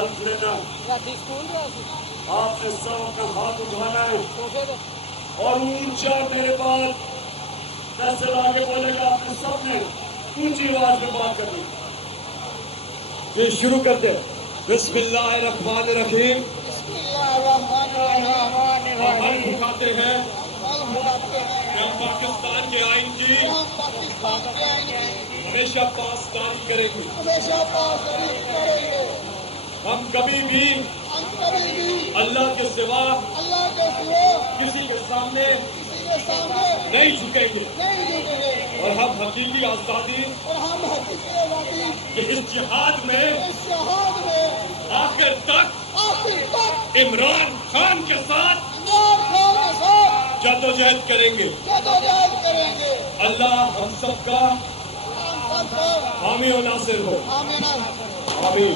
حلف لینا، آپ نے سب اپنا ہاتھ اٹھانا ہے اور اونچا میرے بعد 10 سے آگے بولے گا. آپ نے سب نے اونچی آواز میں بات کرنی. یہ شروع کرتے ہو. بسم اللہ الرحمن الرحیم. ہم حلف اٹھاتے ہیں کہ ہم پاکستان کے آئین کی ہمیشہ پاسداری کریں گے. ہم کبھی بھی اللہ کے سوا کسی کے سامنے نہیں جھکیں گے اور ہم حقیقی آزادی کے اس جہاد میں آخر تک عمران خان کے ساتھ جدوجہد کریں گے. اللہ ہم سب کا حامی و ناصر ہو. آمین.